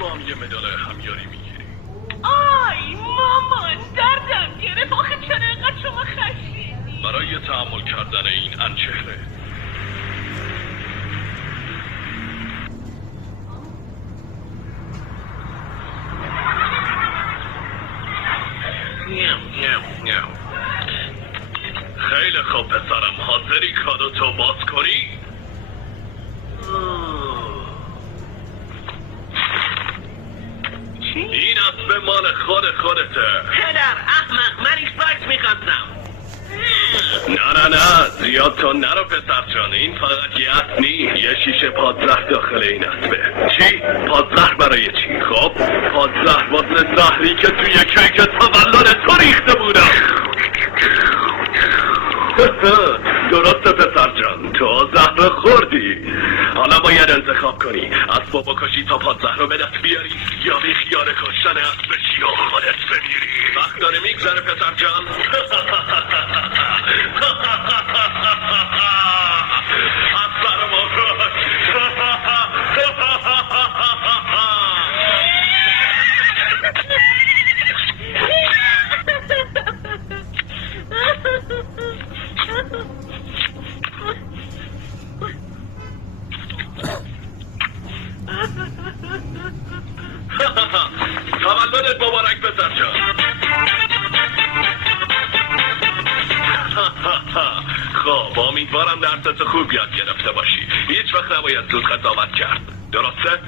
تو هم یه مدال همیاری میگیری. آی مامان دردم گرفت. آخه چرا اینقدر شما خشیدی؟ برای تحمل کردن این انچهره. خیلی خوب پسرم، حاضری کادو تو باز کنی؟ چی؟ این اسب مال خودته. پدر احمق، من ایکس میخواستم. نه زیاد تو نرو پسر جان، این فقط یه اسب نی، یه شیشه پادزهر داخل این اسبه. چی؟ پادزهر برای چی؟ خب پادزهر واسه زهری که توی کیک تولد تو ریخته بودم. درسته پسر جان، تو زهر خوردی. حالا باید انتخاب کنی، اسبو بکشی تا پادزهر رو به دست بیاری یا بی خیال کشتن اسب بشی و خودت بمیری. وقت داره میگذره پسر جان. اسب رو تولدت مبارک پسر جان. خب امیدوارم درست خوب یاد گرفته باشی. هیچ وقت نباید زود قضاوت کرد، درسته؟